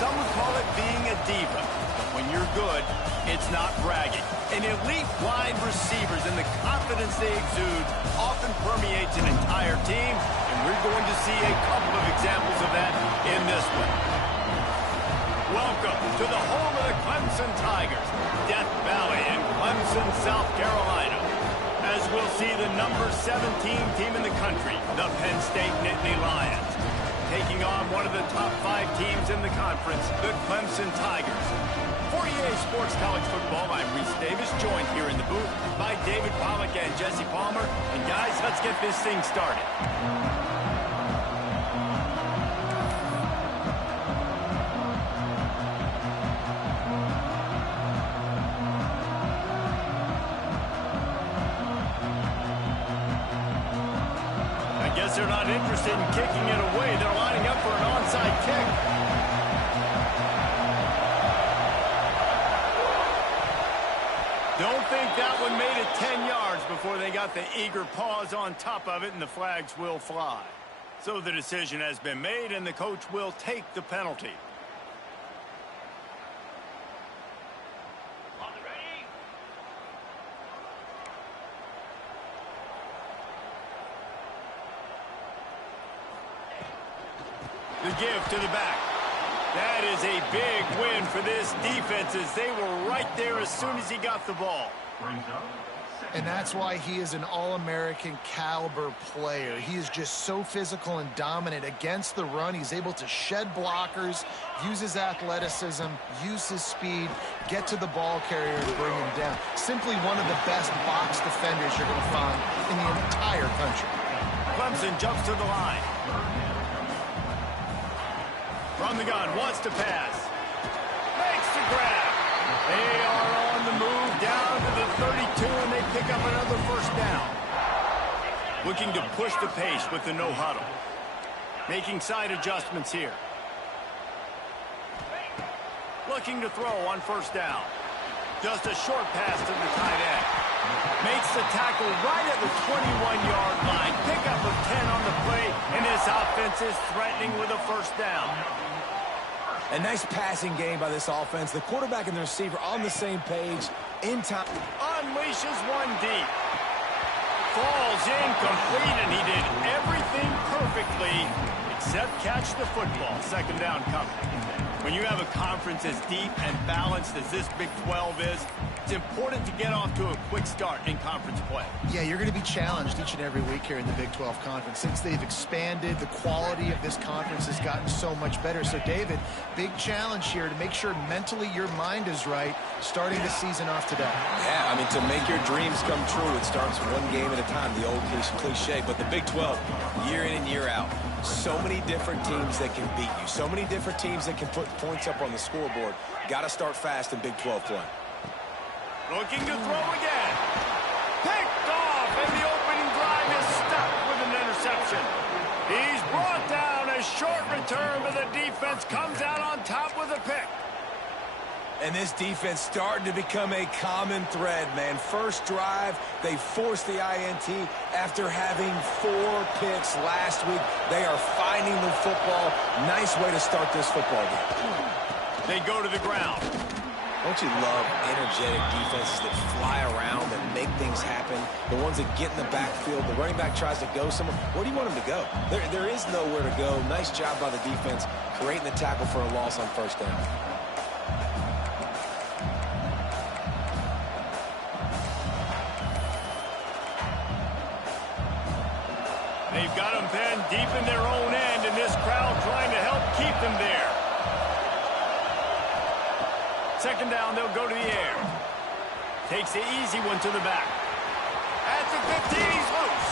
some would call it being a diva. But when you're good, it's not bragging. And elite wide receivers and the confidence they exude often permeates an entire team, and we're going to see a couple of examples of that in this one. Welcome to the home of the Clemson Tigers, Death Valley in Clemson, South Carolina. As we'll see the number 17 team in the country, the Penn State Nittany Lions, taking on one of the top 5 teams in the conference, the Clemson Tigers. For EA Sports College Football, I'm Reese Davis, joined here in the booth by David Pollack and Jesse Palmer. And guys, let's get this thing started. I guess they're not interested in kicking it away. They're lining up for an onside kick. Don't think that one made it 10 yards before they got the eager paws on top of it, and the flags will fly. So the decision has been made, and the coach will take the penalty. The give to the back. That is a big win for this defense, as they were right there as soon as he got the ball. And that's why he is an All-American caliber player. He is just so physical and dominant against the run. He's able to shed blockers, use his athleticism, use his speed, get to the ball carrier and bring him down. Simply one of the best box defenders you're going to find in the entire country. Clemson jumps to the line. From the gun, wants to pass. Makes the grab. They are on the move down to the 32, and they pick up another first down. Looking to push the pace with the no huddle. Making side adjustments here. Looking to throw on first down. Just a short pass to the tight end. Makes the tackle right at the 21-yard line. Pickup of 10 on the play, and this offense is threatening with a first down. A nice passing game by this offense. The quarterback and the receiver on the same page. In time. Unleashes one deep. Falls incomplete, and he did everything perfectly except catch the football. Second down coming. When you have a conference as deep and balanced as this Big 12 is, it's important to get off to a quick start in conference play. Yeah, you're going to be challenged each and every week here in the Big 12 Conference. Since they've expanded, the quality of this conference has gotten so much better. So, David, big challenge here to make sure mentally your mind is right starting the season off today. Yeah, I mean, to make your dreams come true, it starts one game at a time, the old cliche. But the Big 12, year in and year out, so many different teams that can beat you, so many different teams that can put points up on the scoreboard. Got to start fast in Big 12 play. Looking to throw again. Picked off, and the opening drive is stopped with an interception. He's brought down. A short return, but the defense comes out on top with a pick. And this defense starting to become a common thread, man. First drive, they forced the INT after having 4 picks last week. They are finding the football. Nice way to start this football game. They go to the ground. Don't you love energetic defenses that fly around and make things happen? The ones that get in the backfield, the running back tries to go somewhere. Where do you want him to go? There is nowhere to go. Nice job by the defense creating the tackle for a loss on first down. They've got them pinned deep in their own end, and this crowd trying to help keep them there. Second down, they'll go to the air. Takes the easy one to the back. At the 15, he's loose.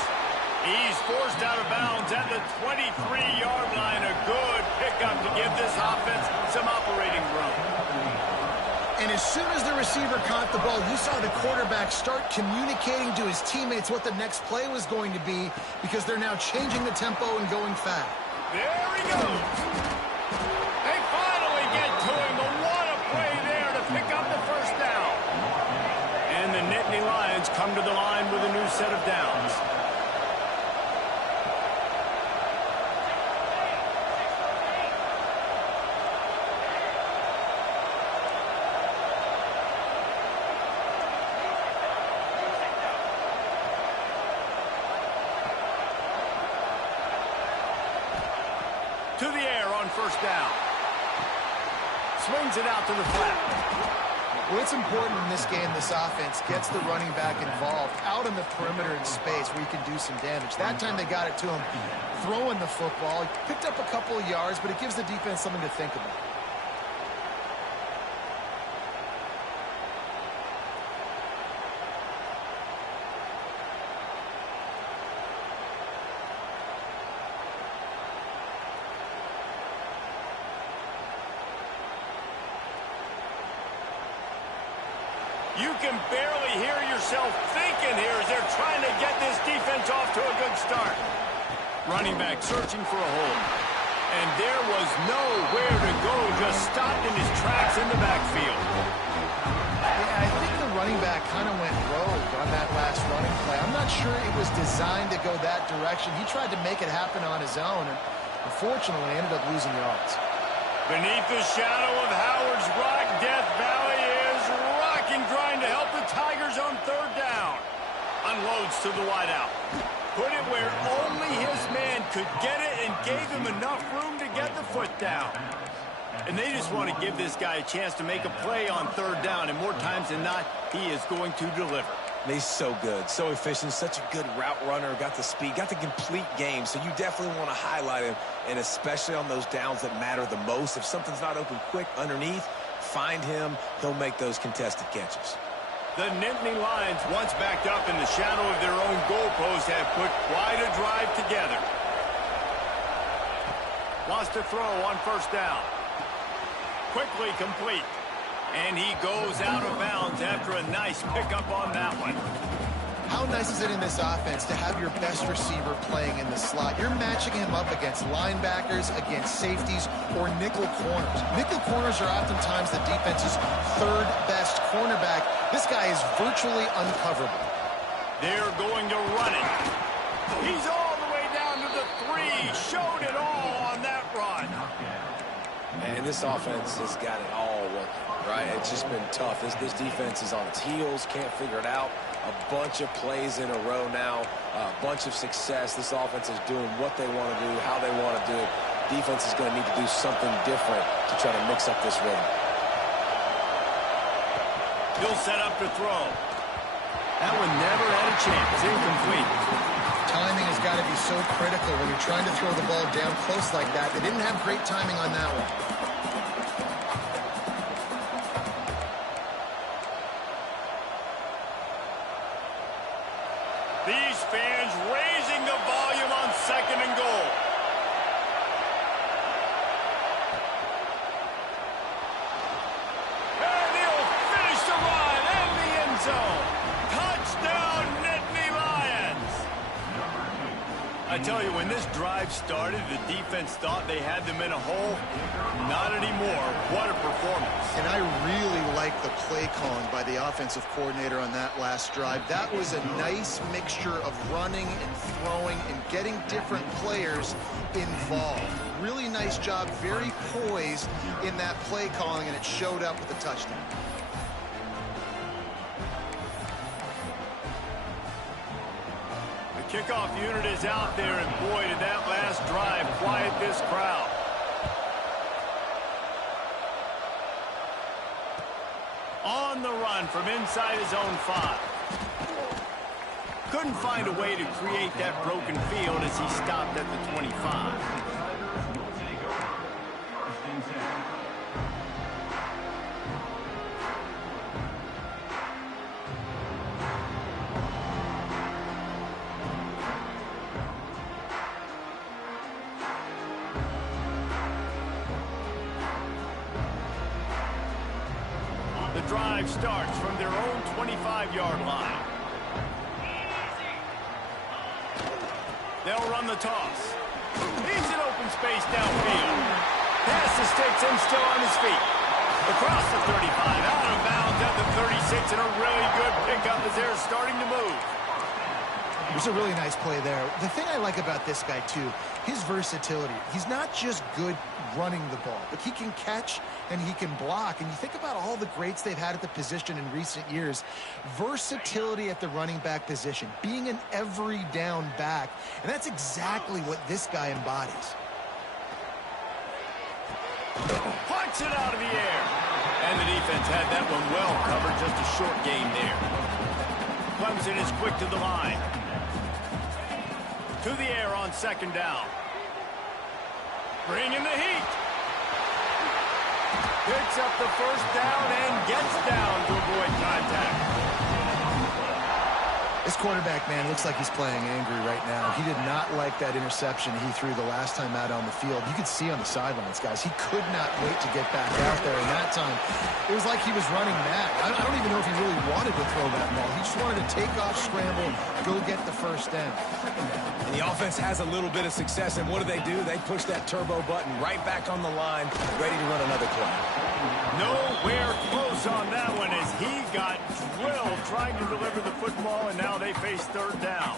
He's forced out of bounds at the 23-yard line. A good pickup to give this offense some operating room. And as soon as the receiver caught the ball, you saw the quarterback start communicating to his teammates what the next play was going to be, because they're now changing the tempo and going fast. There he goes. They finally get to him, but what a play there to pick up the first down. And the Nittany Lions come to the line with a new set of downs. to the air on first down. Swings it out to the flat. Well, it's important in this game this offense gets the running back involved out on the perimeter in space where you can do some damage. That time they got it to him throwing the football. He picked up a couple of yards, but it gives the defense something to think about. You can barely hear yourself thinking here as they're trying to get this defense off to a good start. Running back searching for a hole. And there was nowhere to go, just stopped in his tracks in the backfield. Yeah, I think the running back kind of went rogue on that last running play. I'm not sure it was designed to go that direction. He tried to make it happen on his own, and unfortunately ended up losing yards. Beneath the shadow of Howard's Rock, Death Valley is rocking, trying to help the Tigers on third down. Unloads to the wideout. Put it where only his man could get it and gave him enough room to get the foot down. And they just want to give this guy a chance to make a play on third down, and more times than not, he is going to deliver. He's so good, so efficient, such a good route runner, got the speed, got the complete game, so you definitely want to highlight him, and especially on those downs that matter the most. If something's not open quick underneath, find him, he'll make those contested catches. The Nittany Lions, once backed up in the shadow of their own goalpost, have put quite a drive together. Wants to throw on first down. Quickly complete. And he goes out of bounds after a nice pickup on that one. How nice is it in this offense to have your best receiver playing in the slot? You're matching him up against linebackers, against safeties, or nickel corners. Nickel corners are oftentimes the defense's third best cornerback. This guy is virtually uncoverable. They're going to run it. He's all the way down to the 3. Showed it all on that run. And this offense has got it all working, right? It's just been tough. This defense is on its heels, can't figure it out. A bunch of plays in a row now, a bunch of success. This offense is doing what they want to do, how they want to do it. Defense is going to need to do something different to try to mix up this rhythm. He'll set up to throw. That one never had a chance. Incomplete. Timing has got to be so critical when you're trying to throw the ball down close like that. They didn't have great timing on that one. These fans raising the volume on second and goal. And he'll finish the run in the end zone. Touchdown, Nittany Lions. I tell you, when this drive started, the defense thought they had them in a hole. Not anymore. What a performance. And I really like the play calling by the offensive coordinator on that last drive. That was a nice mixture of running and throwing and getting different players involved. Really nice job, very poised in that play calling, and it showed up with a touchdown. The kickoff unit is out there, and boy, did that last drive quiet this crowd. On the run from inside his own 5. Couldn't find a way to create that broken field as he stopped at the 25. The drive starts from their own 25-yard line. They'll run the toss. He's in open space downfield. Pass the sticks and still on his feet. Across the 35, out of bounds at the 36, and a really good pickup as they're starting to move. It was a really nice play there. The thing I like about this guy, too, his versatility. He's not just good running the ball, but he can catch and he can block. And you think about all the greats they've had at the position in recent years. Versatility at the running back position, being an every down back. And that's exactly what this guy embodies. Punts it out of the air. And the defense had that one well covered. Just a short gain there. Clemson is quick to the line. To the air on second down. Bringing the heat. Picks up the first down and gets down to avoid contact. This quarterback, man, looks like he's playing angry right now. He did not like that interception he threw the last time out on the field. You could see on the sidelines, guys, he could not wait to get back out there. And that time, it was like he was running mad. I don't even know if he really wanted to throw that ball. He just wanted to take off, scramble, go get the first down. And the offense has a little bit of success, and what do? They push that turbo button right back on the line, ready to run another play. Nowhere close on that one as he got drilled trying to deliver the football, and now they face third down.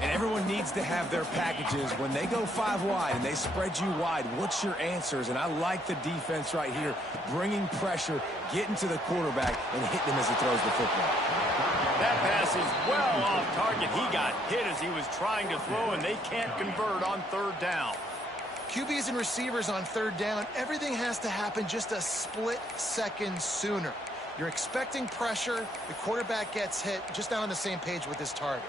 And everyone needs to have their packages. When they go 5 wide and they spread you wide, what's your answers? And I like the defense right here, bringing pressure, getting to the quarterback, and hitting him as he throws the football. That pass is well off target. He got hit as he was trying to throw, and they can't convert on third down. QBs and receivers on third down, everything has to happen just a split second sooner. You're expecting pressure, the quarterback gets hit, just not on the same page with his target.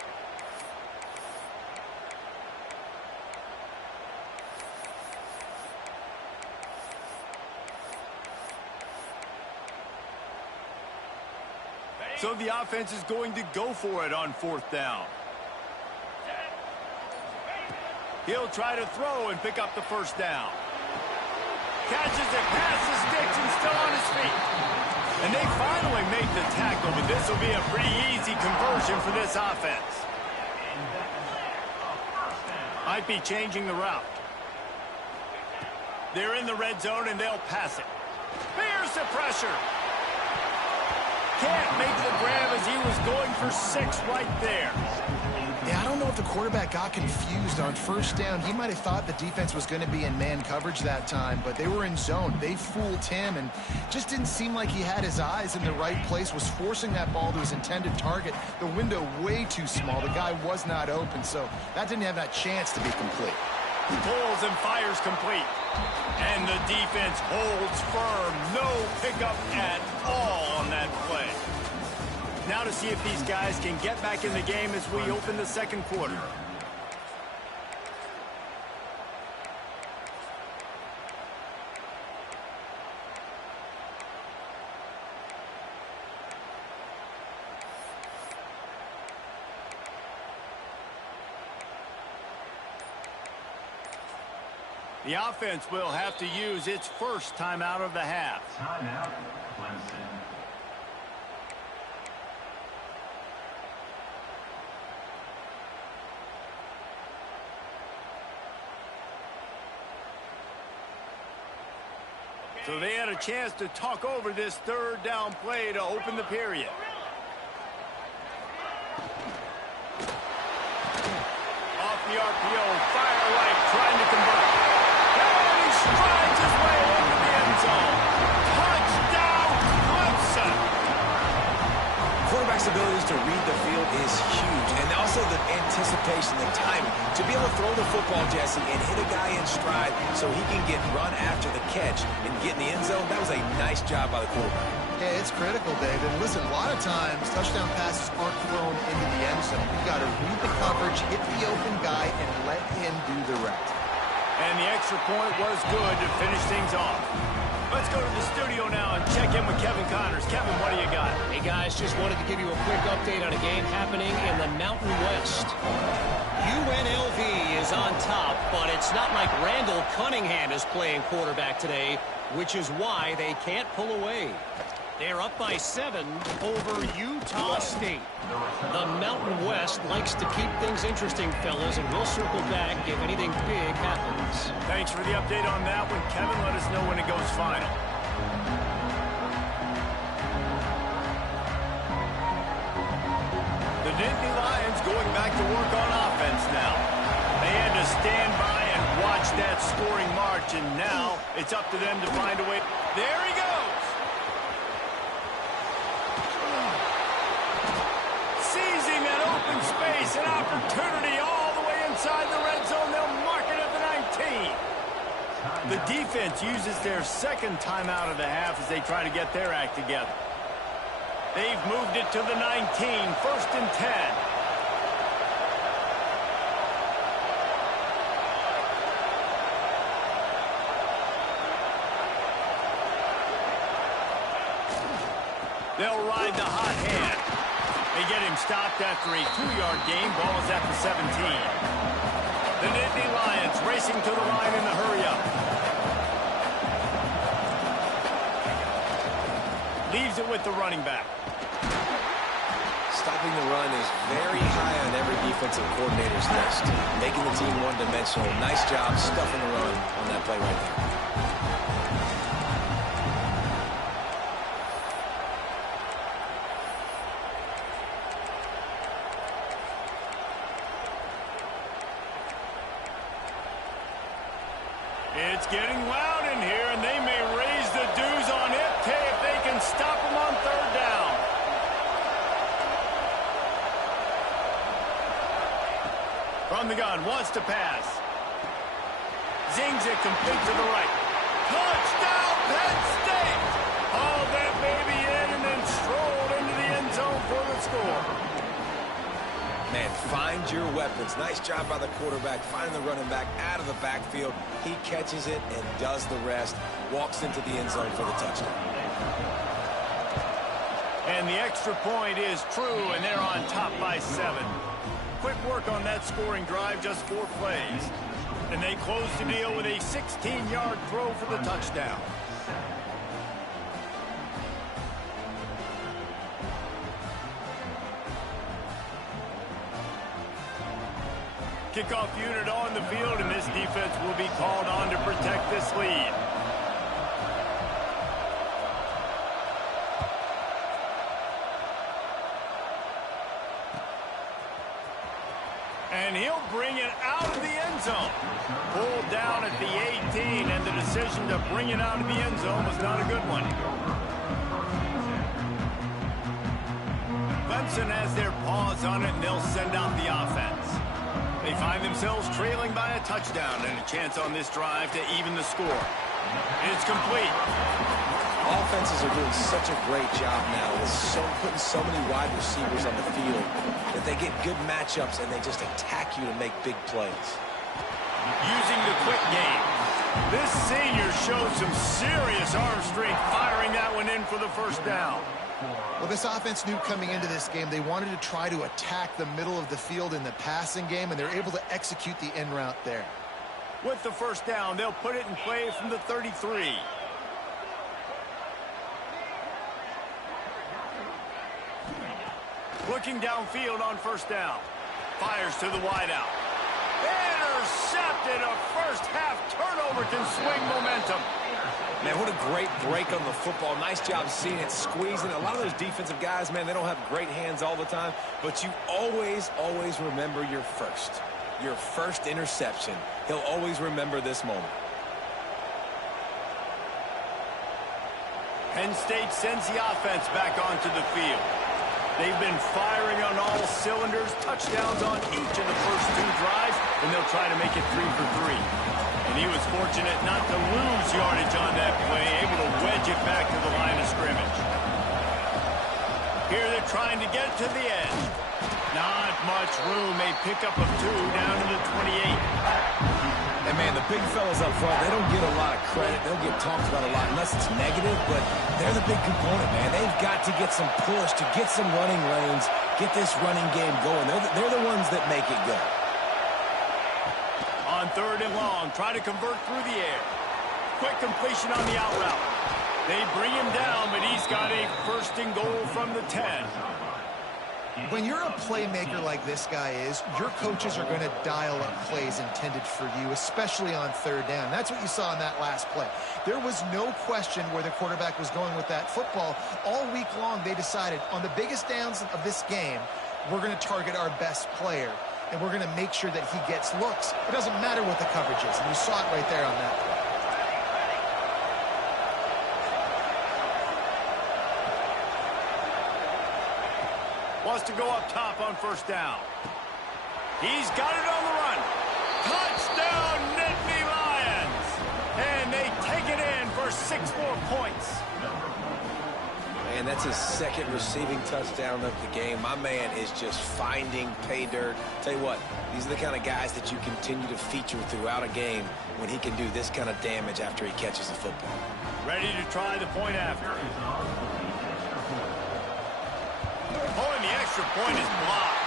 So the offense is going to go for it on fourth down. He'll try to throw and pick up the first down. Catches it past the sticks and still on his feet. And they finally make the tackle, but this will be a pretty easy conversion for this offense. Might be changing the route. They're in the red zone and they'll pass it. Here's the pressure. Can't make the grab as he was going for 6 right there. Yeah, I don't know if the quarterback got confused on first down. He might have thought the defense was going to be in man coverage that time, but they were in zone. They fooled him and just didn't seem like he had his eyes in the right place, was forcing that ball to his intended target. The window way too small. The guy was not open, so that didn't have that chance to be complete. He pulls and fires complete. And the defense holds firm. No pickup at all on that play. Now to see if these guys can get back in the game as we open the second quarter. The offense will have to use its first timeout of the half. Timeout, Clemson. So they had a chance to talk over this third down play to open the period. Off the RPO, fire right, trying to convert. And he strides his way into the end zone. Touchdown, Clemson! Quarterback's abilities to read the field is huge, and also the anticipation, the timing. To be able to throw the football, Jesse, and hit a guy in stride so he can get run after the catch and get in the end zone, that was a nice job by the quarterback. Yeah, it's critical, Dave. And listen, a lot of times, touchdown passes aren't thrown into the end zone. You've got to read the coverage, hit the open guy, and let him do the rest. And the extra point was good to finish things off. Let's go to the studio now and check in with Kevin Connors. Kevin, what do you got? Hey, guys, just wanted to give you a quick update on a game happening in the Mountain West. UNLV is on top, but it's not like Randall Cunningham is playing quarterback today, which is why they can't pull away. They're up by 7 over Utah State. The Mountain West likes to keep things interesting, fellas, and we'll circle back if anything big happens. Thanks for the update on that one, Kevin. Let us know when it goes final. The Nittany Lions going back to work on offense now. They had to stand by and watch that scoring march, and now it's up to them to find a way. There he goes. Seizing that open space, an opportunity all the way inside the red zone. They'll mark it at the 19. The defense defense uses their second timeout of the half as they try to get their act together. They've moved it to the 19, first and 10. They'll ride the hot hand. They get him stopped after a 2-yard gain. Ball is at the 17. The Nittany Lions racing to the line in the hurry-up. Leaves it with the running back. Stopping the run is very high on every defensive coordinator's list. Making the team one-dimensional. Nice job stuffing the run on that play right there. It's getting loud in here, and they may raise the dues on it if they can stop them on third down. From the gun, wants to pass. Zings it complete to the right. Touchdown, Penn State! Hauled that baby in and then strolled into the end zone for the score. Man, find your weapons. Nice job by the quarterback, finding the running back out of the backfield. He catches it and does the rest. Walks into the end zone for the touchdown. And the extra point is true, and they're on top by 7. Quick work on that scoring drive, just 4 plays. And they close the deal with a 16-yard throw for the touchdown. Kickoff unit on the field, and this defense will be called on to protect this lead. And he'll bring it out of the end zone. Pulled down at the 18, and the decision to bring it out of the end zone was not a good one. Clemson has their paws on it, and they'll send out the offense. They find themselves trailing by a touchdown and a chance on this drive to even the score. It's complete. Offenses are doing such a great job now with putting so many wide receivers on the field that they get good matchups and they just attack you to make big plays. Using the quick game. This senior showed some serious arm strength firing that one in for the first down. Well, this offense knew coming into this game they wanted to try to attack the middle of the field in the passing game, and they're able to execute the end route there. With the first down, they'll put it in play from the 33. Looking downfield on first down. Fires to the wideout. Intercepted. A first-half turnover can swing momentum. Man, what a great break on the football. Nice job seeing it, squeezing. A lot of those defensive guys, man, they don't have great hands all the time, but you always, always remember your first interception. He'll always remember this moment. Penn State sends the offense back onto the field. They've been firing on all cylinders, touchdowns on each of the first 2 drives, and they'll try to make it 3 for 3. And he was fortunate not to lose yardage on that play, able to wedge it back to the line of scrimmage. Here they're trying to get to the edge. Not much room. A pickup of 2 down to the 28. And, man, the big fellas up front, they don't get a lot of credit. They'll get talked about a lot unless it's negative, but they're the big component, man. They've got to get some push, to get some running lanes, get this running game going. They're the ones that make it go. On 3rd and long, try to convert through the air. Quick completion on the out route. They bring him down, but he's got a 1st and goal from the 10. When you're a playmaker like this guy is, your coaches are going to dial up plays intended for you, especially on 3rd down. That's what you saw in that last play. There was no question where the quarterback was going with that football. All week long, they decided on the biggest downs of this game, we're going to target our best player, and we're going to make sure that he gets looks. It doesn't matter what the coverage is, and you saw it right there on that play. Wants to go up top on 1st down. He's got it on the run. Touchdown, Nittany Lions! And they man. That's his second receiving touchdown of the game. My man is just finding pay dirt. Tell you what, these are the kind of guys that you continue to feature throughout a game when he can do this kind of damage after he catches a football. Ready to try the point after. Oh, and the extra point is blocked.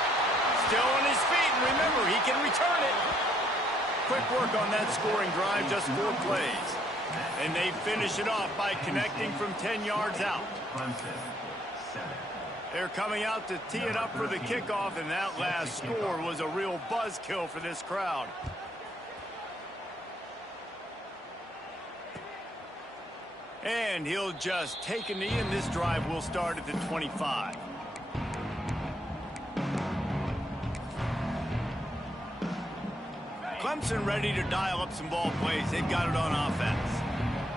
Still on his feet, and remember, he can return it. Quick work on that scoring drive, just 4 plays. And they finish it off by connecting from 10 yards out. They're coming out to tee it up for the kickoff, and that last score was a real buzzkill for this crowd. And he'll just take a knee, and this drive will start at the 25. Clemson ready to dial up some ball plays. They've got it on offense.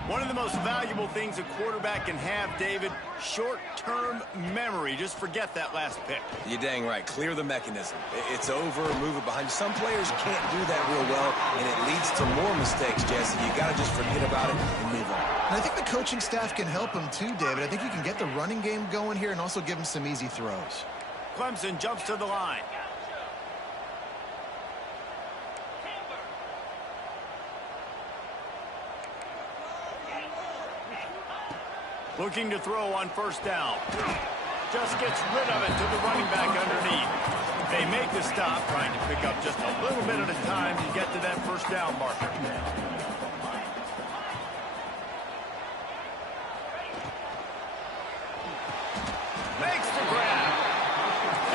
One of the most valuable things a quarterback can have, David, short-term memory. Just forget that last pick. You're dang right. Clear the mechanism. It's over, move it behind you. Some players can't do that real well, and it leads to more mistakes, Jesse. You got to just forget about it and move on. And I think the coaching staff can help him too, David. I think you can get the running game going here and also give him some easy throws. Clemson jumps to the line. Looking to throw on first down. Just gets rid of it to the running back underneath. They make the stop, trying to pick up just a little bit at a time to get to that first down marker. Makes the grab.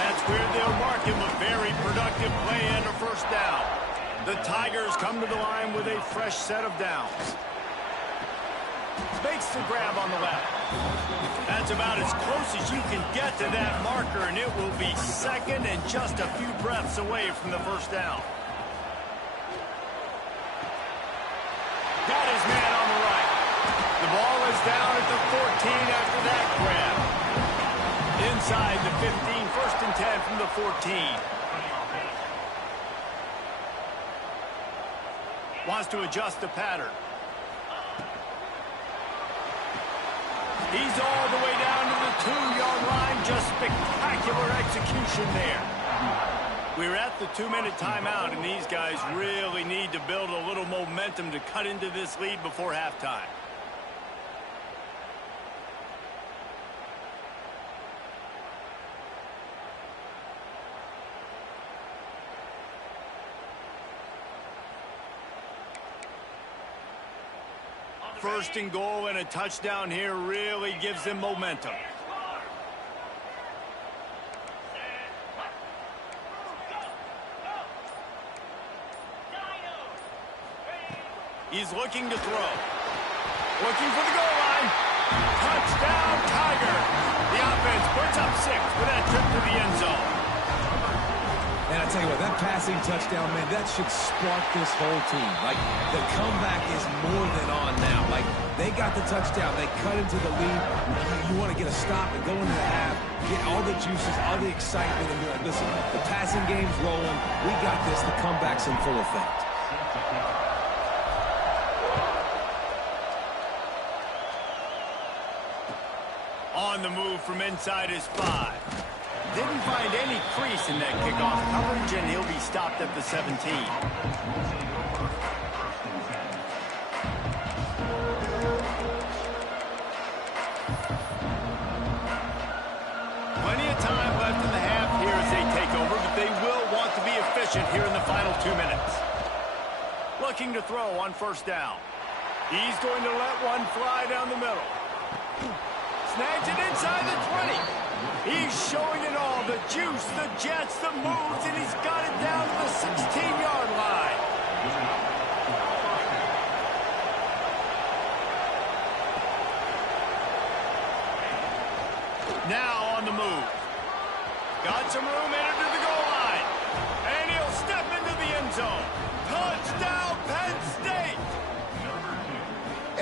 That's where they'll mark him a very productive play and a first down. The Tigers come to the line with a fresh set of downs. Makes the grab on the left. That's about as close as you can get to that marker, and it will be second and just a few breaths away from the first down. Got his man on the right. The ball is down at the 14 after that grab. Inside the 15, first and 10 from the 14. Wants to adjust the pattern. He's all the way down to the 2-yard line. Just spectacular execution there. We're at the 2-minute timeout, and these guys really need to build a little momentum to cut into this lead before halftime. First and goal and a touchdown here really gives them momentum. He's looking to throw. Looking for the goal line. Touchdown, Tiger. The offense puts up 6 for that trip to the end zone. And I tell you what, that passing touchdown, man, that should spark this whole team. Like, the comeback is more than on now. Like, they got the touchdown. They cut into the lead. You want to get a stop and go into the half, get all the juices, all the excitement, and be like, listen, the passing game's rolling. We got this. The comeback's in full effect. On the move from inside his 5. Didn't find any crease in that kickoff coverage, and he'll be stopped at the 17. Plenty of time left in the half here as they take over, but they will want to be efficient here in the final 2 minutes. Looking to throw on first down. He's going to let one fly down the middle. Snags it inside the 20. He's showing it all, the juice, the jets, the moves, and he's got it down to the 16-yard line. Now on the move. Got some room headed to the goal line. And he'll step into the end zone. Touchdown, Penn State!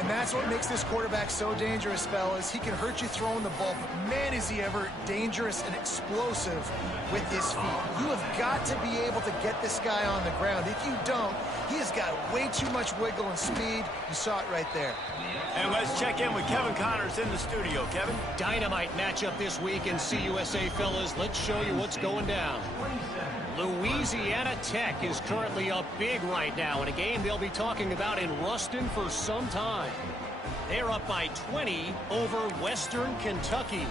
And that's what makes this quarterback so dangerous, fellas. He can hurt you throwing the ball, but man, is he ever dangerous and explosive with his feet. You have got to be able to get this guy on the ground. If you don't, he has got way too much wiggle and speed. You saw it right there. And let's check in with Kevin Connors in the studio. Kevin? Dynamite matchup this week in CUSA, fellas. Let's show you what's going down. Louisiana Tech is currently up big right now in a game they'll be talking about in Ruston for some time. They're up by 20 over Western Kentucky.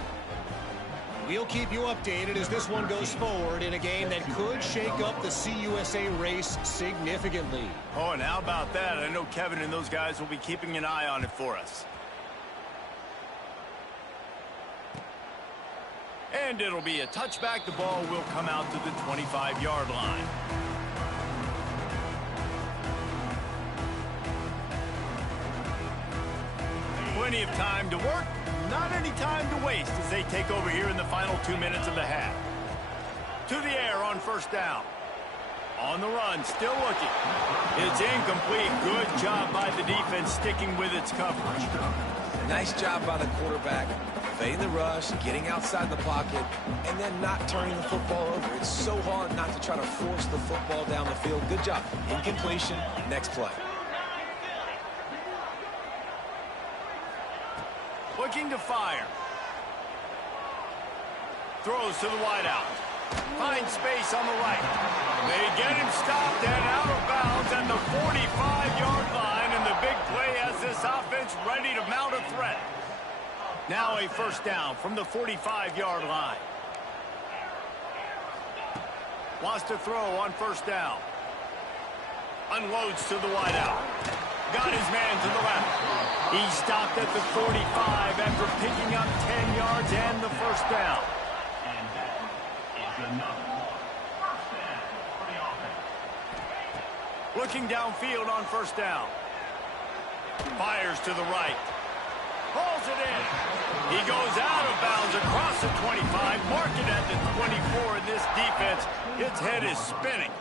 We'll keep you updated as this one goes forward in a game that could shake up the CUSA race significantly. Oh, and how about that? I know Kevin and those guys will be keeping an eye on it for us. And it'll be a touchback. The ball will come out to the 25-yard line. Plenty of time to work, not any time to waste as they take over here in the final 2 minutes of the half. To the air on first down. On the run, still looking. It's incomplete. Good job by the defense sticking with its coverage. Nice job by the quarterback, evading the rush, getting outside the pocket, and then not turning the football over. It's so hard not to try to force the football down the field. Good job. Incompletion, next play. Looking to fire. Throws to the wideout. Finds space on the right. They get him stopped and out of bounds at the 45-yard line, and the big play has this offense ready to mount a threat. Now a first down from the 45-yard line. Wants to throw on first down. Unloads to the wideout. Got his man to the left. He stopped at the 45 after picking up 10 yards and the first down. And that is another first down for the offense. Looking downfield on first down. Fires to the right. Pulls it in. He goes out of bounds across the 25. Mark it at the 24. And this defense, its head is spinning.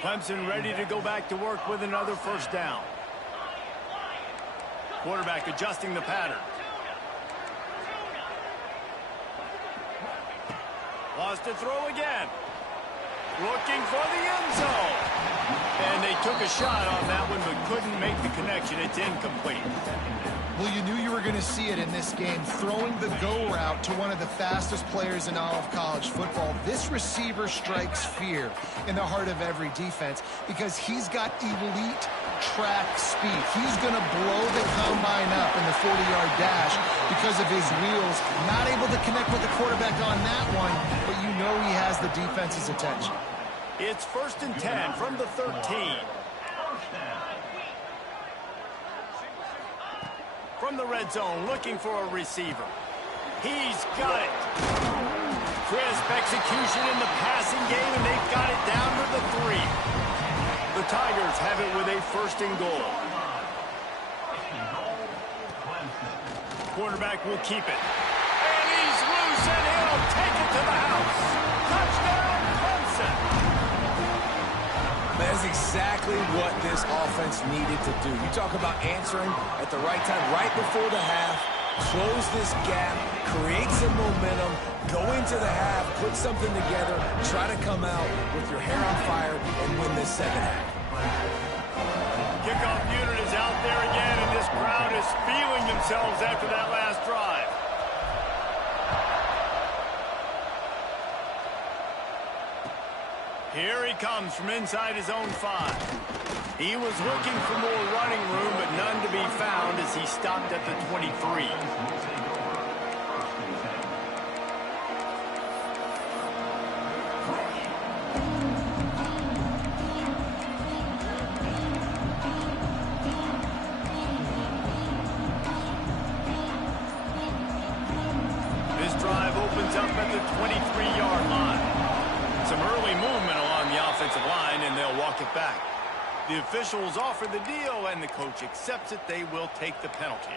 Clemson ready to go back to work with another first down. Quarterback adjusting the pattern. Wants to throw again. Looking for the end zone. And they took a shot on that one but couldn't make the connection. It's incomplete. Well, you knew you were going to see it in this game, throwing the go route to one of the fastest players in all of college football. This receiver strikes fear in the heart of every defense because he's got elite track speed. He's going to blow the combine up in the 40-yard dash because of his wheels. Not able to connect with the quarterback on that one, but you know he has the defense's attention. It's 1st and 10 from the 13. From the red zone, looking for a receiver. He's got it. Crisp execution in the passing game, and they've got it down to the 3. The Tigers have it with a 1st and goal. Quarterback will keep it. And he's loose, and he'll take it to the house. Touchdown, Clemson. That is exactly what this offense needed to do. You talk about answering at the right time, right before the half, close this gap, create some momentum, go into the half, put something together, try to come out with your hair on fire and win this second half. Kickoff unit is out there again, and this crowd is feeling themselves after that last drive. Here he comes from inside his own 5. He was looking for more running room, but none to be found as he stopped at the 23. This drive opens up at the 23-yard line. Some early movement along the offensive line, and they'll walk it back. The officials offer the deal, and the coach accepts it. They will take the penalty.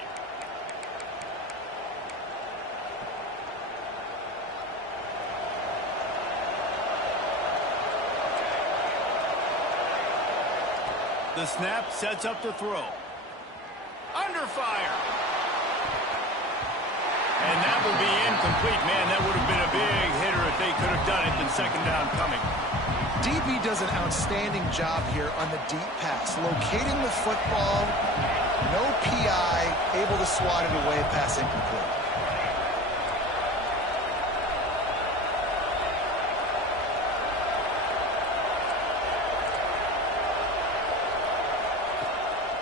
The snap sets up to throw. Under fire. And that will be incomplete. Man, that would have been a big hitter if they could have done it. Then second down coming. DB does an outstanding job here on the deep pass. Locating the football, no PI, able to swat it away, pass incomplete.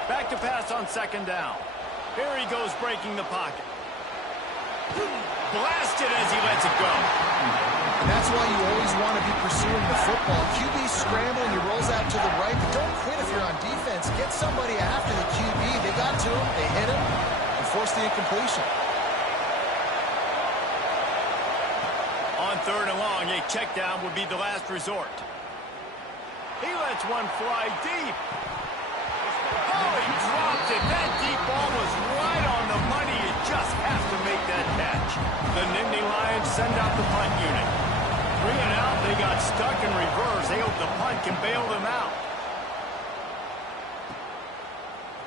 Back to pass on second down. Here he goes breaking the pocket. Blasted as he lets it go. And that's why you always want to be pursuing the football. QB's scrambling, he rolls out to the right. But don't quit if you're on defense. Get somebody after the QB. They got to him, they hit him, and forced the incompletion. On third and long, a check down would be the last resort. He lets one fly deep. Oh, he dropped it. That deep ball was right on the money. You just have to make that catch. The Nittany Lions send out the punt unit. 3 and out, they got stuck in reverse. They hope the punt can bail them out.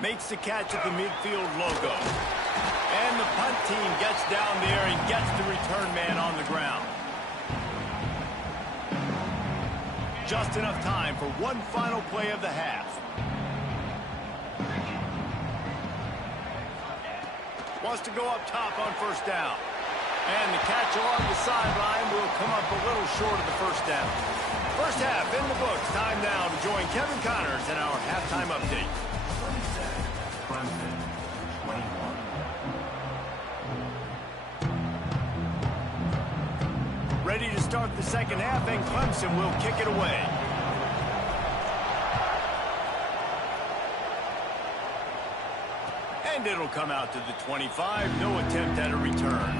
Makes the catch at the midfield logo. And the punt team gets down there and gets the return man on the ground. Just enough time for one final play of the half. Wants to go up top on first down. And the catch along the sideline will come up a little short of the first down. First half in the books. Time now to join Kevin Connors in our halftime update. Clemson, 21. Ready to start the second half, and Clemson will kick it away. And it'll come out to the 25. No attempt at a return.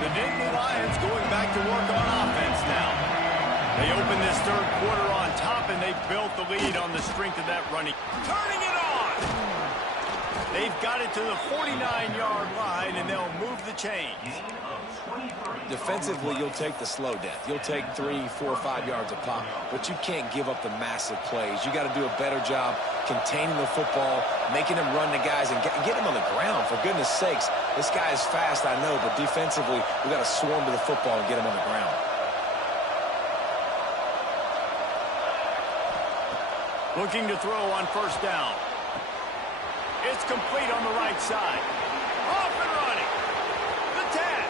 The Nittany Lions going back to work on offense now. They open this third quarter on top, and they built the lead on the strength of that running. Turning it on! They've got it to the 49-yard line, and they'll move the chains. Defensively, you'll take the slow death. You'll take 3, 4, 5 yards a pop, but you can't give up the massive plays. You got to do a better job containing the football, making them run the guys, and get them on the ground. For goodness sakes, this guy is fast, I know, but defensively, we got to swarm to the football and get him on the ground. Looking to throw on first down. It's complete on the right side. Off and running. The tag.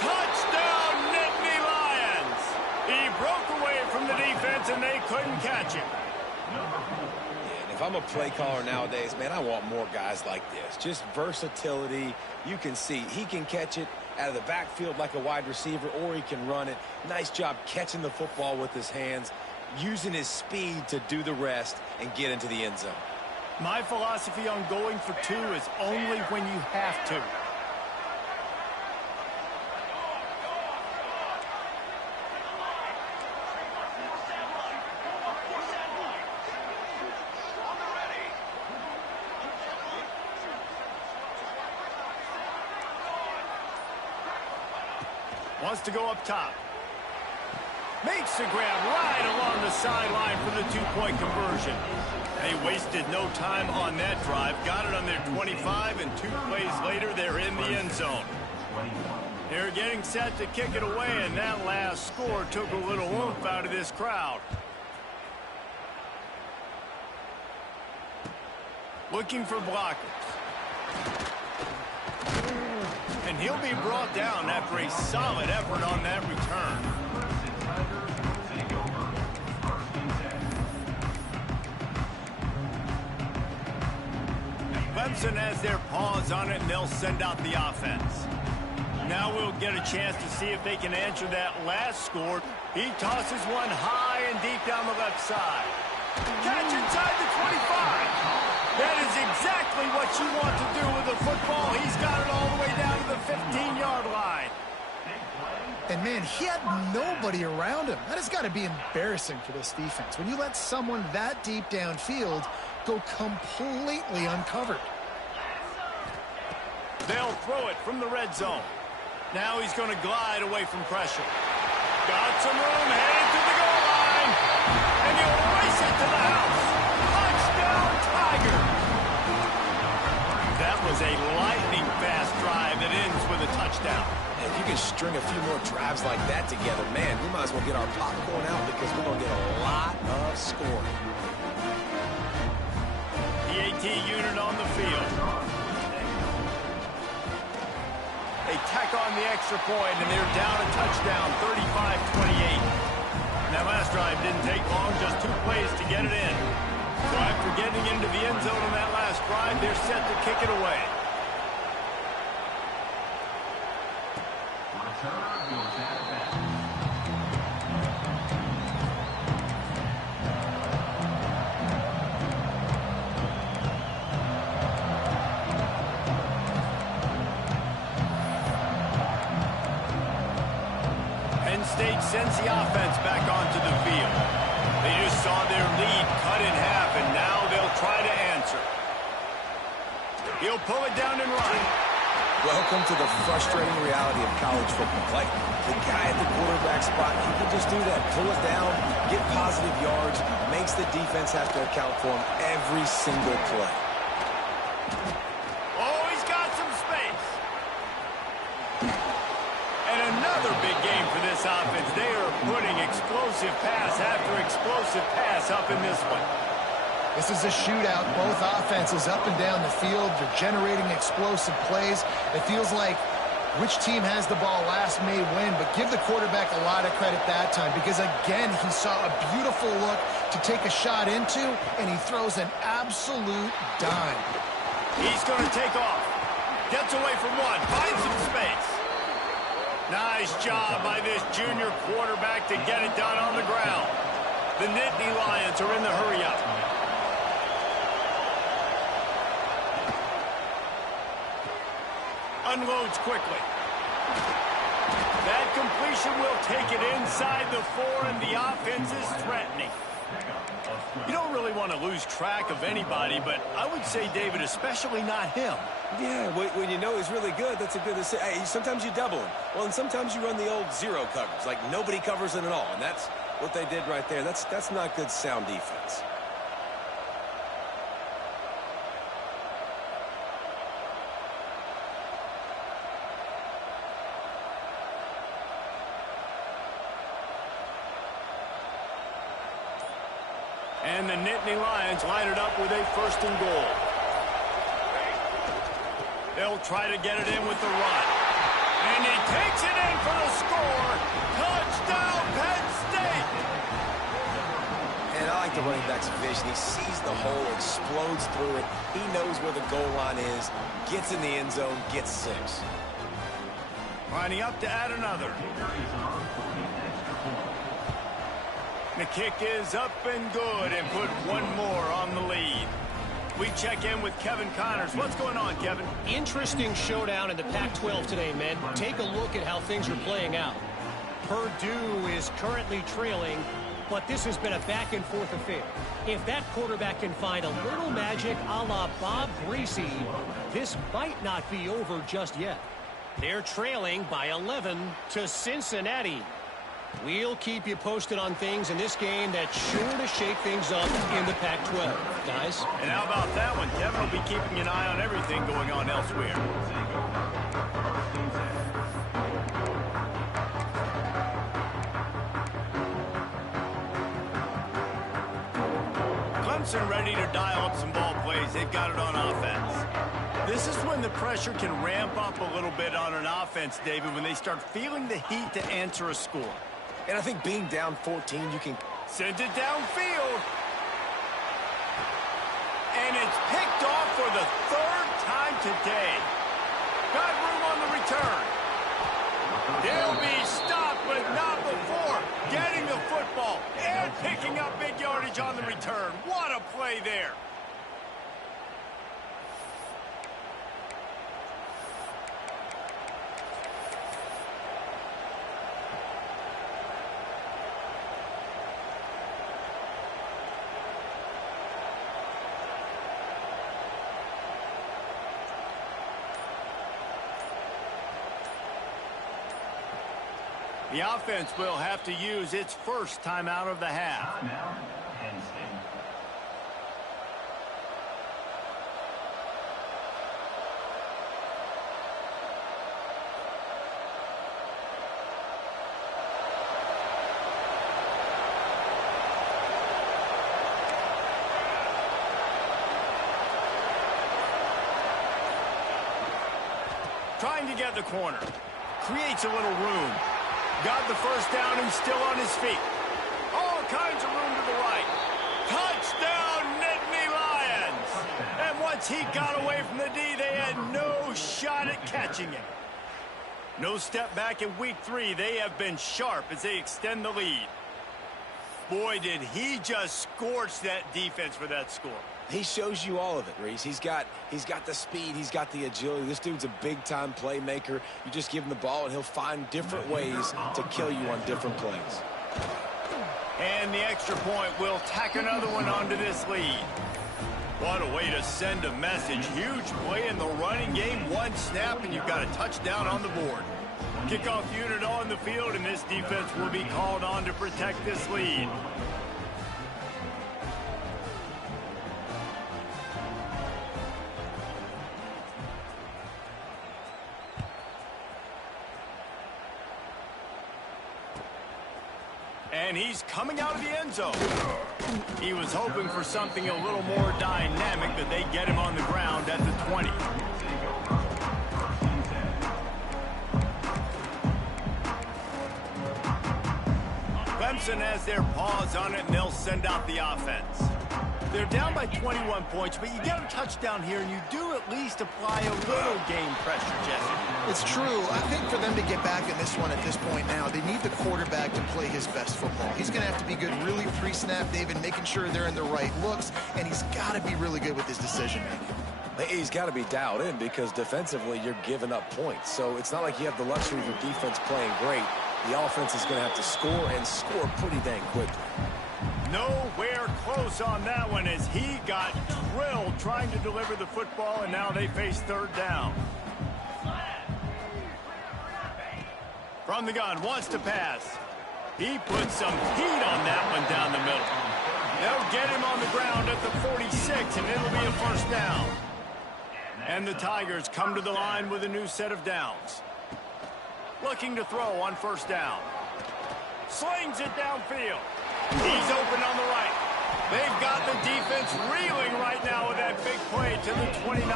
Touchdown, Nittany Lions. He broke away from the defense, and they couldn't catch him. And if I'm a play caller nowadays, man, I want more guys like this. Just versatility. You can see he can catch it out of the backfield like a wide receiver, or he can run it. Nice job catching the football with his hands, using his speed to do the rest and get into the end zone. My philosophy on going for 2 is only when you have to. Wants to go up top. Makes the grab right along the sideline for the 2-point conversion. They wasted no time on that drive. Got it on their 25, and 2 plays later, they're in the end zone. They're getting set to kick it away, and that last score took a little oomph out of this crowd. Looking for blockers. And he'll be brought down after a solid effort on that return. Clemson has their paws on it, and they'll send out the offense. Now we'll get a chance to see if they can answer that last score. He tosses one high and deep down the left side. Catch inside the 25. That is exactly what you want to do with the football. He's got it all the way down to the 15-yard line. And, man, he had nobody around him. That has got to be embarrassing for this defense. When you let someone that deep downfield go completely uncovered. They'll throw it from the red zone. Now he's going to glide away from pressure. Got some room, headed to the goal line. And he'll race it to the house. Touchdown, Tiger. That was a lightning-fast drive that ends with a touchdown. If you can string a few more drives like that together, man, we might as well get our popcorn out because we're going to get a lot of scoring. The AT unit on the field. They tack on the extra point, and they're down a touchdown, 35-28. That last drive didn't take long, just 2 plays to get it in. So after getting into the end zone on that last drive, they're set to kick it away. Penn State sends the offense back onto the field. They just saw their lead cut in half, and now they'll try to answer. He'll pull it down and run. Welcome to the frustrating reality of college football. Like, the guy at the quarterback spot, he can just do that. Pull it down, get positive yards, makes the defense have to account for him every single play. Oh, he's got some space. And another big game for this offense. They are putting explosive pass after explosive pass up in this one. This is a shootout. Both offenses up and down the field. They're generating explosive plays. It feels like which team has the ball last may win, but give the quarterback a lot of credit that time because, again, he saw a beautiful look to take a shot into, and he throws an absolute dime. He's going to take off. Gets away from one. Finds some space. Nice job by this junior quarterback to get it done on the ground. The Nittany Lions are in the hurry-up. Unloads quickly. That completion will take it inside the 4, and the offense is threatening. You don't really want to lose track of anybody, but I would say, David, especially not him. Yeah, when you know he's really good, that's a good decision. Hey, sometimes you double him. Well, and sometimes you run the old zero coverage, like nobody covers it at all, and that's what they did right there. That's not good sound defense. And the Nittany Lions line it up with a 1st and goal. They'll try to get it in with the run. And he takes it in for the score. Touchdown, Penn State! And I like the running back's vision. He sees the hole, explodes through it. He knows where the goal line is, gets in the end zone, gets 6. Lining up to add another. The kick is up and good, and put one more on the lead. We check in with Kevin Connors. What's going on, Kevin? Interesting showdown in the Pac-12 today, men. Take a look at how things are playing out. Purdue is currently trailing, but this has been a back-and-forth affair. If that quarterback can find a little magic a la Bob Greasy, this might not be over just yet. They're trailing by 11 to Cincinnati. We'll keep you posted on things in this game that's sure to shake things up in the Pac-12, guys. And how about that one? Kevin will be keeping an eye on everything going on elsewhere. Clemson ready to dial up some ball plays. They've got it on offense. This is when the pressure can ramp up a little bit on an offense, David, when they start feeling the heat to answer a score. And I think being down 14, you can send it downfield. And it's picked off for the 3rd time today. Got room on the return. He'll be stopped, but not before getting the football and picking up big yardage on the return. What a play there. The offense will have to use its first timeout of the half. Timeout, Penn State. Trying to get the corner. Creates a little room. Got the first down and still on his feet. All kinds of room to the right. Touchdown, Nittany Lions! And once he got away from the D, they had no shot at catching him. No step back in week 3. They have been sharp as they extend the lead. Boy, did he just scorch that defense for that score. He shows you all of it, Reese. He's got the speed. He's got the agility. This dude's a big-time playmaker. You just give him the ball, and he'll find different ways to kill you on different plays. And the extra point will tack another one onto this lead. What a way to send a message. Huge play in the running game. One snap, and you've got a touchdown on the board. Kickoff unit on the field, and this defense will be called on to protect this lead. And he's coming out of the end zone. He was hoping for something a little more dynamic, but they get him on the ground at the 20. Clemson has their paws on it, and they'll send out the offense. They're down by 21 points, but you get a touchdown here, and you do at least apply a little game pressure, Jesse. It's true. I think for them to get back in this one at this point now, they need the quarterback to play his best football. He's going to have to be good really pre-snap, David, making sure they're in the right looks, and he's got to be really good with his decision-making. He's got to be dialed in because defensively you're giving up points. So it's not like you have the luxury of your defense playing great. The offense is going to have to score and score pretty dang quickly. Nowhere close on that one as he got drilled trying to deliver the football, and now they face third down. From the gun, wants to pass. He put some heat on that one down the middle. They'll get him on the ground at the 46, and it'll be a first down. And the Tigers come to the line with a new set of downs. Looking to throw on first down. Slings it downfield. He's open on the right. They've got the defense reeling right now with that big play to the 29.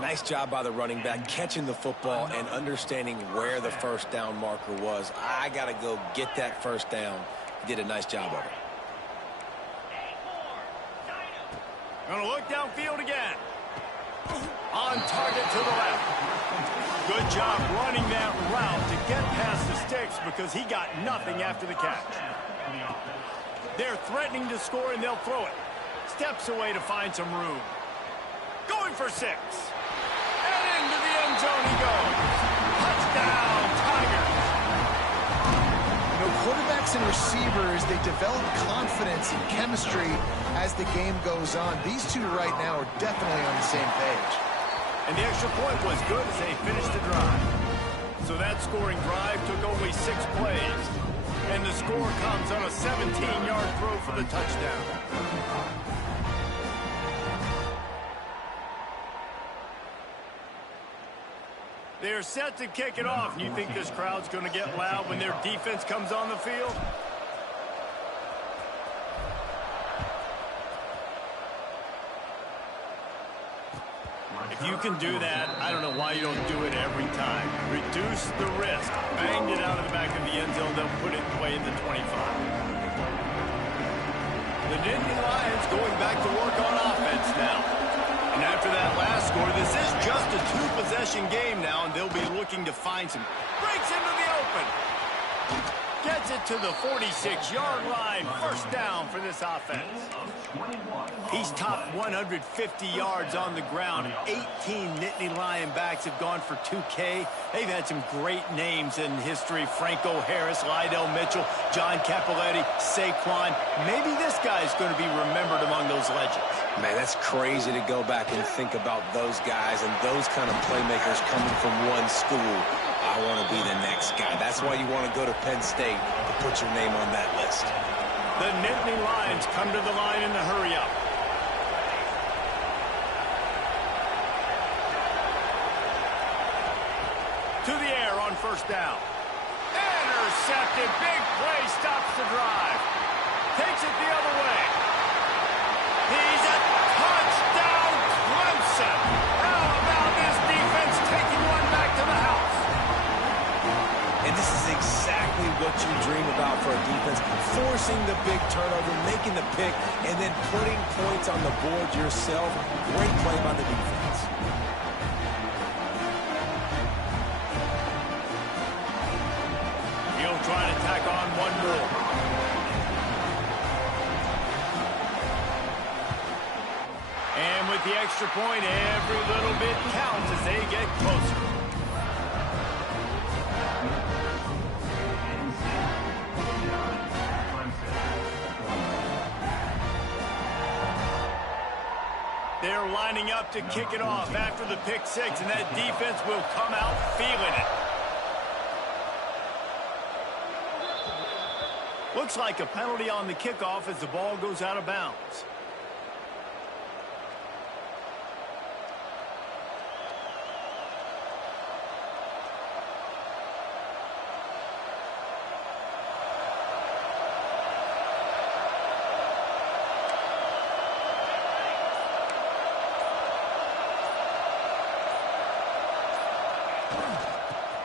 Nice job by the running back catching the football and understanding where the first down marker was. I got to go get that first down. He did a nice job of it. Gonna look downfield again. On target to the left. Good job running that route to get past the sticks because he got nothing after the catch. They're threatening to score, and they'll throw it. Steps away to find some room. Going for 6. And into the end zone he goes. Touchdown, Tigers. You know, quarterbacks and receivers, they develop confidence and chemistry as the game goes on. These two right now are definitely on the same page. And the extra point was good as they finished the drive. So that scoring drive took only 6 plays. And the score comes on a 17-yard throw for the touchdown. They're set to kick it off. And you think this crowd's going to get loud when their defense comes on the field? If you can do that, I don't know why you don't do it every time. Reduce the risk. Banged it out of the back of the end zone. They'll put it away in the 25. The Nittany Lions going back to work on offense now. And after that last score, this is just a 2-possession game now, and they'll be looking to find some. Breaks into the open. Gets it to the 46-yard line. First down for this offense. He's topped 150 yards on the ground. 18 Nittany Lion backs have gone for 2K. They've had some great names in history. Franco Harris, Lydell Mitchell, John Capoletti, Saquon. Maybe this guy's going to be remembered among those legends. Man, that's crazy to go back and think about those guys and those kind of playmakers coming from one school. I want to be the next guy. That's why you want to go to Penn State to put your name on that list. The Nittany Lions come to the line in the hurry-up. To the air on first down. Intercepted. Big play. Stops the drive. Takes it the other way. He's a touchdown, Clemson. How about this defense taking one back to the house? And this is exactly what you dream about for a defense. Forcing the big turnover, making the pick, and then putting points on the board yourself. Great play by the defense. He'll try to tack on one more. And with the extra point, every little bit counts as they get closer. They're lining up to kick it off after the pick six, and that defense will come out feeling it. Looks like a penalty on the kickoff as the ball goes out of bounds.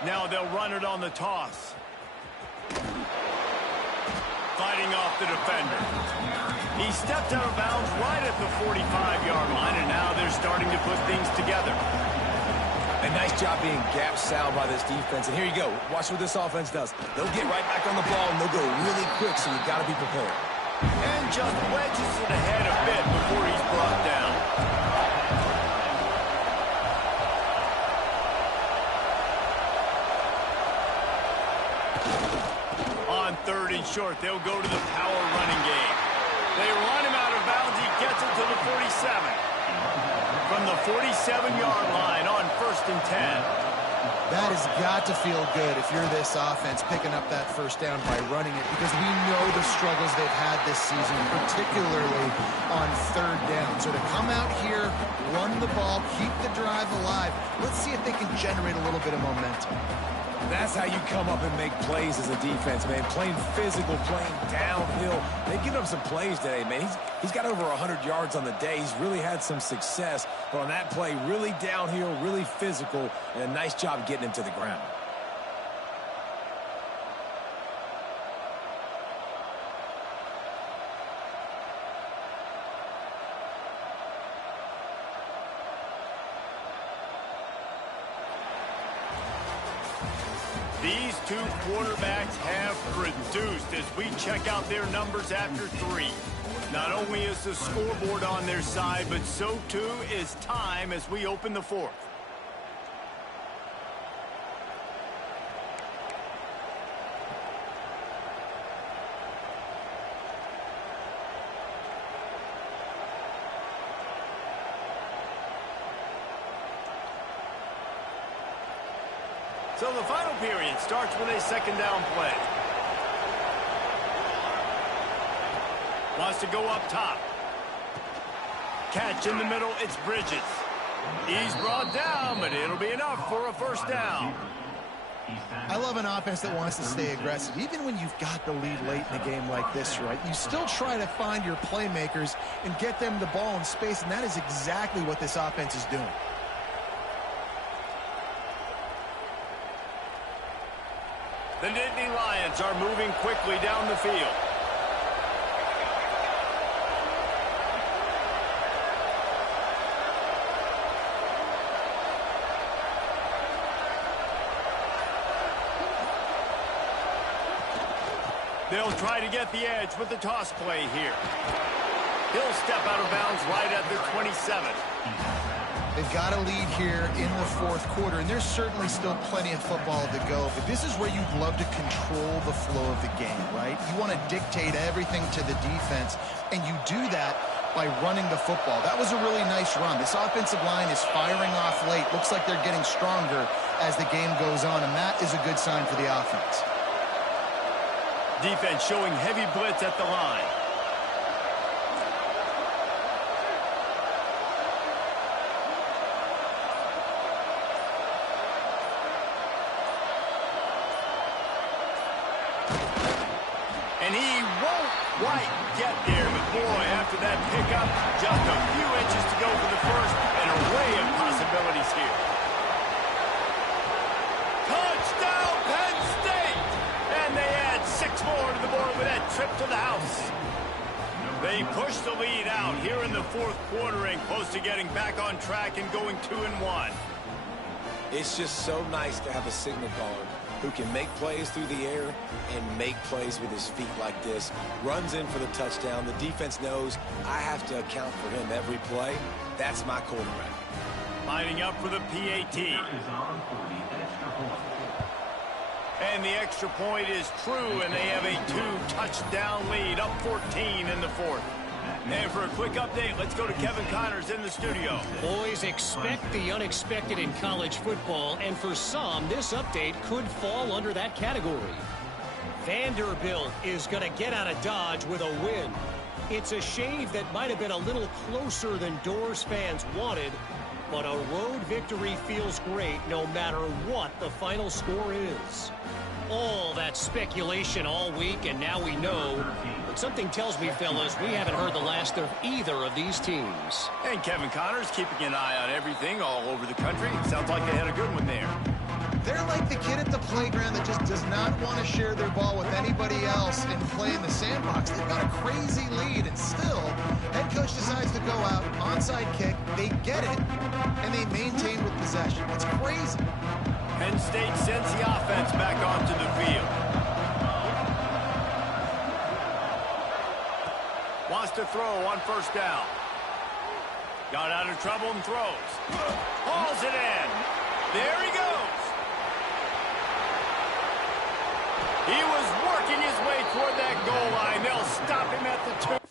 Now they'll run it on the toss. Fighting off the defender. He stepped out of bounds right at the 45-yard line, and now they're starting to put things together. A nice job being gap sound by this defense. And here you go. Watch what this offense does. They'll get right back on the ball, and they'll go really quick, so you've got to be prepared. And just wedges it ahead a bit before he's brought down. On third and short, they'll go to the power running game. They run him out of bounds. He gets it to the 47. From the 47-yard line on 1st and 10. That has got to feel good if you're this offense picking up that first down by running it, because we know the struggles they've had this season, particularly on third down. So to come out here, run the ball, keep the drive alive, let's see if they can generate a little bit of momentum. That's how you come up and make plays as a defense, man. Playing physical, playing downhill. They've given up some plays today, man. He's got over 100 yards on the day. He's really had some success. But on that play, really downhill, really physical, and a nice job getting him to the ground. These two quarterbacks have produced as we check out their numbers after 3. Not only is the scoreboard on their side, but so too is time as we open the 4th. So the final period starts with a 2nd down play. Wants to go up top. Catch in the middle, it's Bridges. He's brought down, but it'll be enough for a 1st down. I love an offense that wants to stay aggressive. Even when you've got the lead late in a game like this, right, you still try to find your playmakers and get them the ball in space, and that is exactly what this offense is doing. The Nittany Lions are moving quickly down the field. They'll try to get the edge with the toss play here. He'll step out of bounds right at the 27. They've got a lead here in the 4th quarter, and there's certainly still plenty of football to go. But this is where you'd love to control the flow of the game, right? You want to dictate everything to the defense, and you do that by running the football. That was a really nice run. This offensive line is firing off late. Looks like they're getting stronger as the game goes on, and that is a good sign for the offense. Defense showing heavy blitz at the line. And he won't quite get there, but boy, after that pickup, just a few inches to go for the first, an array of possibilities here. Touchdown, Penn State! And they add 6 more to the board with that trip to the house. They push the lead out here in the fourth quarter and close to getting back on track and going 2-1. It's just so nice to have a signal caller who can make plays through the air and make plays with his feet like this. Runs in for the touchdown. The defense knows I have to account for him every play. That's my quarterback. Lining up for the PAT. And the extra point is true, and they have a 2-touchdown lead, up 14 in the fourth. And for a quick update, let's go to Kevin Connors in the studio. Boys, expect the unexpected in college football, and for some, this update could fall under that category. Vanderbilt is going to get out of Dodge with a win. It's a shave that might have been a little closer than Doors fans wanted, but a road victory feels great no matter what the final score is. All that speculation all week, and now we know. But something tells me, fellas, we haven't heard the last of either of these teams. And Kevin Connors keeping an eye on everything all over the country. Sounds like they had a good one there. They're like the kid at the playground that just does not want to share their ball with anybody else and play in the sandbox. They've got a crazy lead, and still, head coach decides to go out, onside kick, they get it, and they maintain with possession. It's crazy. Penn State sends the offense back onto the field. Wants to throw on first down. Got out of trouble and throws. Hauls it in. There he goes. He was working his way toward that goal line. They'll stop him at the 2.